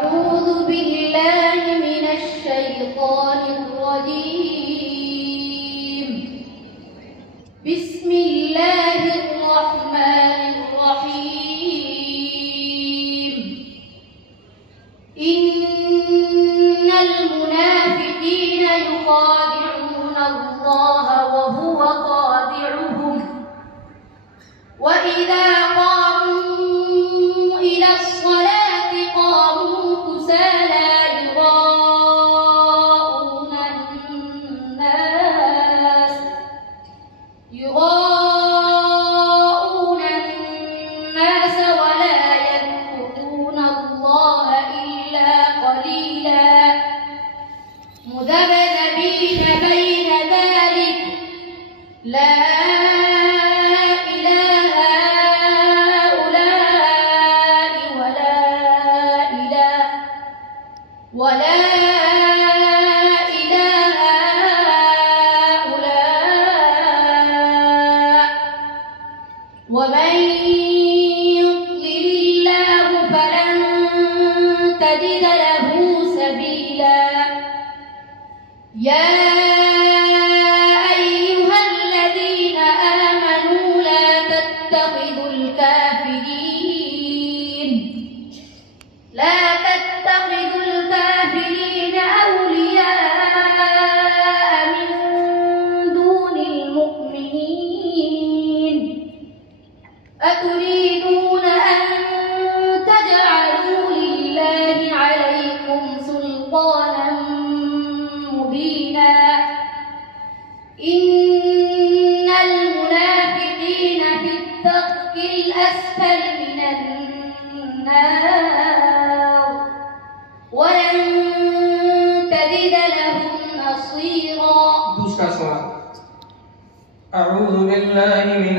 أعوذ بالله من الشيطان الرجيم. بسم الله الرحمن الرحيم. إن المنافقين يخادعون الله وهو خادعهم وإذا قاموا إلى الصلاة قاموا كسالى يراءون الناس ولا يذكرون الله إلا قليلا مذبذبين بين ذلك لا ولا إله هؤلاء ومن يضلل الله فلن تجد له سبيلا. يا أيها الذين آمنوا لا تتخذوا الكافرين أولياء من دون المؤمنين أتريدون أن تجعلوا لله عليكم سلطانا مبينا. إن المنافقين في الدرك الأسفل من النار ولن تجد لهم نصيرا. दूसरा सवाल, अऊज़ु बिल्लाहि मिन